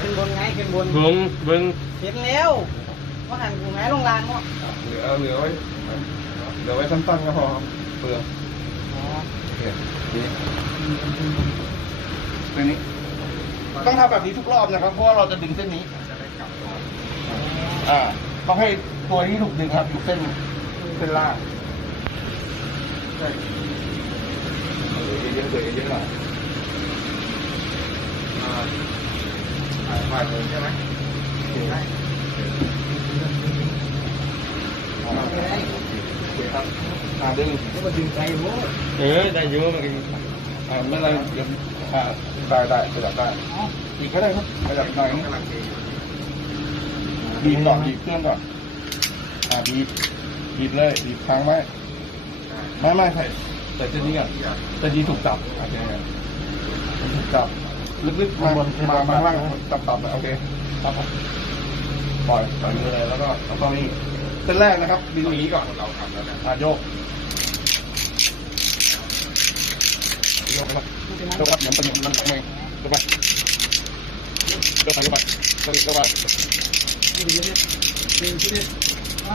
ขึ้นบน เบิ้งเบิ้งเห็นแล้วว่าหันกูหงายลงลางเนาะเหลือเหลือไว้เหลือไว้สั้นๆก็พอครับเปลืองอ๋อโอเคทีนี้ตัวนี้ ต้องทำแบบนี้ทุกรอบนะครับ เพราะว่าเราจะดึงเส้นนี้ อ่าต้องให้ตัวนี้ถูกดึงครับถูกเส้นเส้นล่างใช่เยอะๆเลยเยอะๆหน่อย อ่าถ่ายถ่ายเลยใช่ไหมโอเคอ่าโอเคครับอ่าดึงแล้วก็ดึงใจโว้เออได้เยอะมันก็อ่าไม่เป็นไรเดี๋ยวอ่าได้ได้ขยับได้อีกก็ได้ครับขยับหน่อยบีบก่อนบีบเครื่องก่อนอ่าบีบบีบเลยบีบค้างไว้ไม่ไม่ใส่ใส่เส้นนี้ก่อนเส้นนี้ถูกจับโอเคถูกจับ ลึกๆมามามาล่างจับจับๆโอเคครับปล่อยปล่อยมือเลยแล้วก็แล้วก็นี่เส้นแรกนะครับดึงอย่างนี้ก่อนเราทำแล้วนะอาโยกโยกครับยกครับเดี๋ยวมันมันมันยกไปยกไปยกไปยกไปยกไปดึงดึงดึงดึงอ่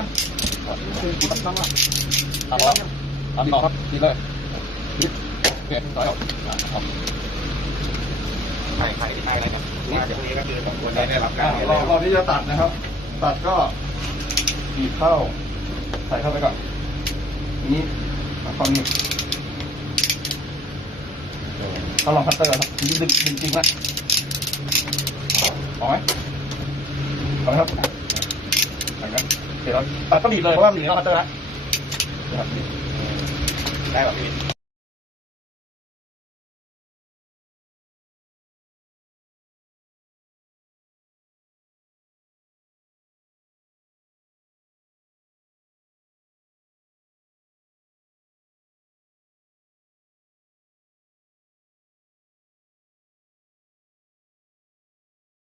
ดึงปั๊บปั๊บอะทำแล้วทำต่อครับดีเลยโอเคต่อยออก ครับใครใครใครอะไรครับนี่เดี๋ยวนี้ก็คือสองคนได้รับการเราเราที่จะตัดนะครับ ตัดก็บีบเข้า ใส่เข้าไปก่อนนี้เข้านี่เขาลองคัตเตอร์ครับดึงดึงดึงจริงนะพอไหมพอไหมครับอย่างนั้นโอเคแล้วตัดก็บีบเลยเพราะว่าหนีเข้าคัตเตอร์แล้วนะได้แบบนี้